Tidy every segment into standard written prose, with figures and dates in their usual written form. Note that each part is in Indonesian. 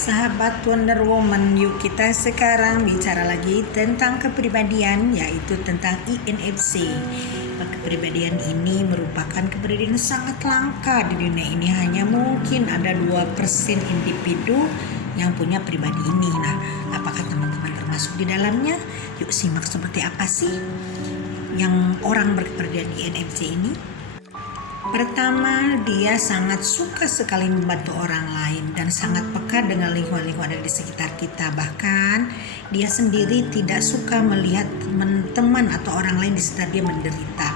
Sahabat Wonder Woman, yuk kita sekarang bicara lagi tentang kepribadian, yaitu tentang INFC. Kepribadian ini merupakan kepribadian yang sangat langka di dunia ini. Hanya mungkin ada 2% individu yang punya pribadi ini. Nah, apakah teman-teman termasuk di dalamnya? Yuk simak seperti apa sih yang orang berkepribadian INFC ini. Pertama, dia sangat suka sekali membantu orang lain dan sangat peka dengan lingkungan-lingkungan ada di sekitar kita. Bahkan dia sendiri tidak suka melihat teman atau orang lain di sekitar dia menderita.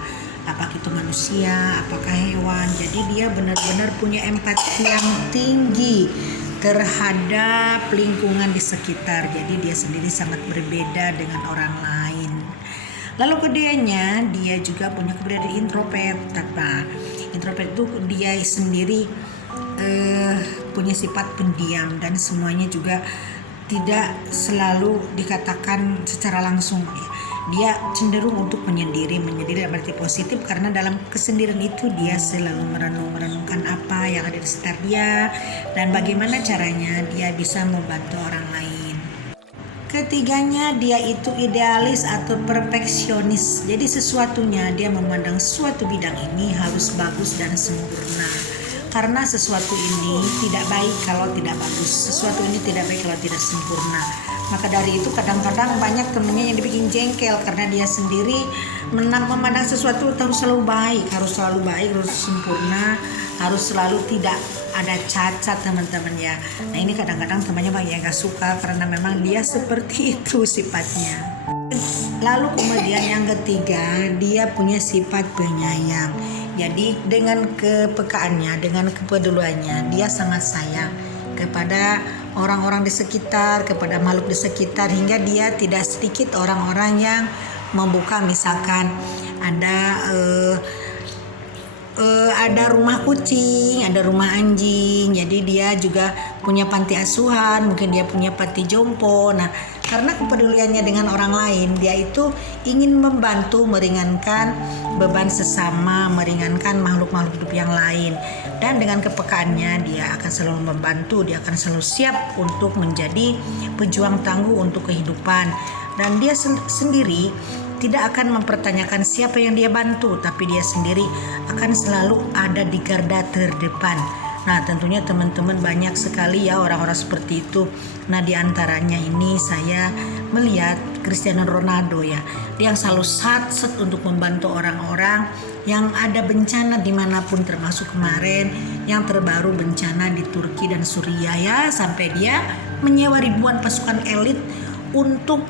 Apakah itu manusia, apakah hewan. Jadi dia benar-benar punya empati yang tinggi terhadap lingkungan di sekitar. Jadi dia sendiri sangat berbeda dengan orang lain. Lalu keduanya, dia juga punya kepribadian introvert. Introvert itu dia sendiri punya sifat pendiam dan semuanya juga tidak selalu dikatakan secara langsung. Dia cenderung untuk menyendiri dalam arti positif, karena dalam kesendirian itu dia selalu merenungkan apa yang ada di sekitar dia dan bagaimana caranya dia bisa membantu orang lain. Ketiganya, dia itu idealis atau perfeksionis. Jadi sesuatunya dia memandang suatu bidang ini harus bagus dan sempurna. Karena sesuatu ini tidak baik kalau tidak bagus. Sesuatu ini tidak baik kalau tidak sempurna. Maka dari itu kadang-kadang banyak temennya yang dibikin jengkel karena dia sendiri memandang sesuatu harus selalu baik, harus sempurna, harus selalu tidak ada cacat, teman-teman ya. Nah, ini kadang-kadang temannya banyak yang gak suka karena memang dia seperti itu sifatnya. Lalu kemudian yang ketiga, dia punya sifat penyayang. Jadi dengan kepekaannya, dengan kepeduliannya, dia sangat sayang kepada orang-orang di sekitar, kepada makhluk di sekitar, hingga dia tidak sedikit orang-orang yang membuka, misalkan ada rumah kucing, ada rumah anjing. Jadi dia juga punya panti asuhan, mungkin dia punya panti jompo. Nah, karena kepeduliannya dengan orang lain, dia itu ingin membantu meringankan beban sesama, meringankan makhluk-makhluk hidup yang lain. Dan dengan kepekaannya dia akan selalu membantu, dia akan selalu siap untuk menjadi pejuang tangguh untuk kehidupan. Dan dia sendiri tidak akan mempertanyakan siapa yang dia bantu, tapi dia sendiri akan selalu ada di garda terdepan. Nah, tentunya teman-teman banyak sekali ya orang-orang seperti itu. Nah, di antaranya ini saya melihat Cristiano Ronaldo ya. Dia yang selalu sat-set untuk membantu orang-orang yang ada bencana dimanapun, termasuk kemarin yang terbaru bencana di Turki dan Suriah ya. Sampai dia menyewa ribuan pasukan elit untuk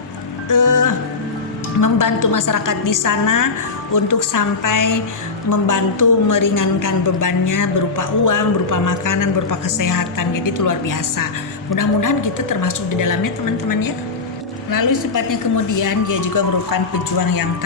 membantu masyarakat di sana untuk sampai membantu meringankan bebannya berupa uang, berupa makanan, berupa kesehatan. Jadi itu luar biasa. Mudah-mudahan kita termasuk di dalamnya, teman-teman ya. Lalu sifatnya kemudian dia juga merupakan pejuang yang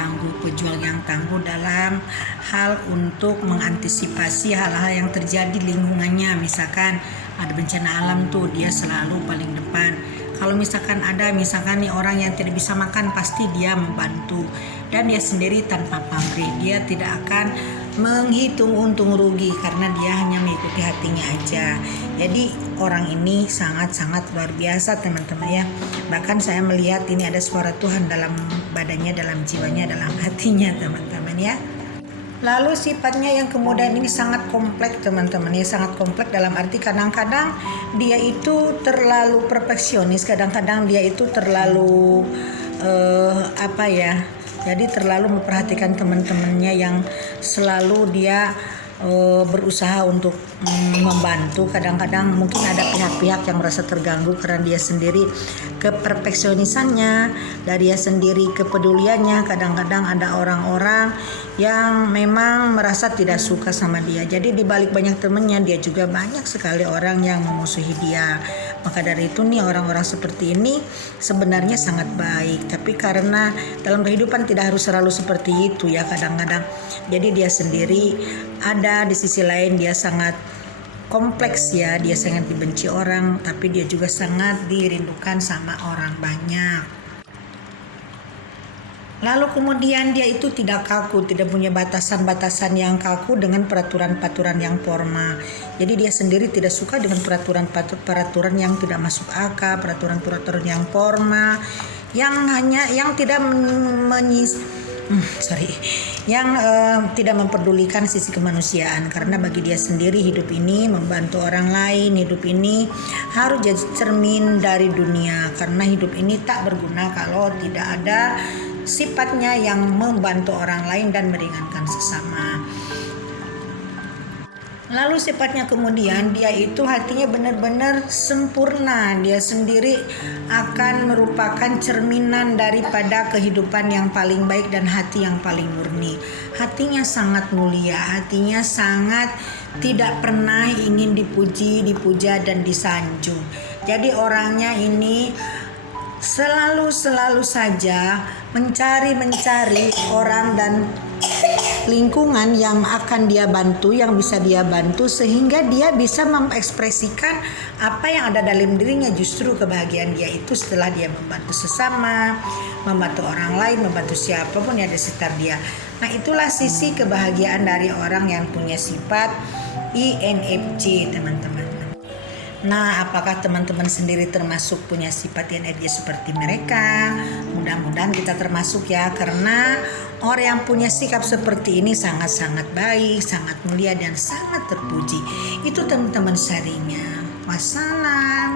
tangguh dalam hal untuk mengantisipasi hal-hal yang terjadi di lingkungannya. Misalkan ada bencana alam tuh dia selalu paling depan. Kalau misalkan ada nih orang yang tidak bisa makan, pasti dia membantu. Dan dia sendiri tanpa pamrih, dia tidak akan menghitung untung rugi karena dia hanya mengikuti hatinya aja. Jadi orang ini sangat-sangat luar biasa, teman-teman ya. Bahkan saya melihat ini ada suara Tuhan dalam badannya, dalam jiwanya, dalam hatinya, teman-teman ya. Lalu sifatnya yang kemudian ini sangat kompleks, teman-teman ya, sangat kompleks dalam arti kadang-kadang dia itu terlalu perfeksionis, kadang-kadang dia itu terlalu jadi terlalu memperhatikan teman-temannya yang selalu dia berusaha untuk membantu. Kadang-kadang mungkin ada pihak-pihak yang merasa terganggu karena dia sendiri keperfeksionisannya, dari dia sendiri kepeduliannya. Kadang-kadang ada orang-orang yang memang merasa tidak suka sama dia. Jadi di balik banyak temannya, dia juga banyak sekali orang yang memusuhi dia. Maka dari itu nih orang-orang seperti ini sebenarnya sangat baik, tapi karena dalam kehidupan tidak harus selalu seperti itu ya kadang-kadang. Jadi dia sendiri ada di sisi lain dia sangat kompleks ya, dia sangat dibenci orang, tapi dia juga sangat dirindukan sama orang banyak. Lalu kemudian dia itu tidak kaku, tidak punya batasan-batasan yang kaku dengan peraturan-peraturan yang formal. Jadi dia sendiri tidak suka dengan peraturan yang tidak masuk akal, peraturan-peraturan yang formal, yang tidak tidak memperdulikan sisi kemanusiaan. Karena bagi dia sendiri hidup ini membantu orang lain, hidup ini harus jadi cermin dari dunia, karena hidup ini tak berguna kalau tidak ada sifatnya yang membantu orang lain dan meringankan sesama. Lalu sifatnya kemudian dia itu hatinya benar-benar sempurna. Dia sendiri akan merupakan cerminan daripada kehidupan yang paling baik dan hati yang paling murni. Hatinya sangat mulia, hatinya sangat tidak pernah ingin dipuji, dipuja dan disanjung. Jadi orangnya ini selalu saja mencari orang dan lingkungan yang akan dia bantu, yang bisa dia bantu, sehingga dia bisa mengekspresikan apa yang ada dalam dirinya. Justru kebahagiaan dia itu setelah dia membantu sesama, membantu orang lain, membantu siapapun yang ada di sekitar dia. Nah, itulah sisi kebahagiaan dari orang yang punya sifat INFJ, teman-teman. Nah, apakah teman-teman sendiri termasuk punya sifat INFJ seperti mereka? Mudah-mudahan kita termasuk ya, karena orang yang punya sikap seperti ini sangat-sangat baik, sangat mulia dan sangat terpuji. Itu teman-teman sharingnya. Wassalam.